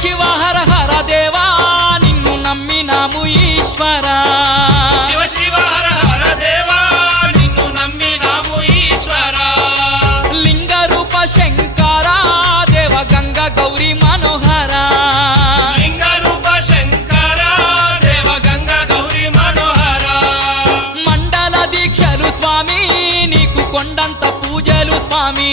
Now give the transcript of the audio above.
శివ హర హర దేవా నిన్ను నమ్మినాము ఈశ్వరా శివ శివ హర హర దేవా నిన్ను నమ్మినాము ఈశ్వరా లింగ రూప శంకర దేవ గంగ గౌరీ మనోహర లింగ రూప శంకర దేవ గంగ గౌరీ మనోహర మండల దీక్షలు స్వామి నీకు కొండంత పూజలు స్వామి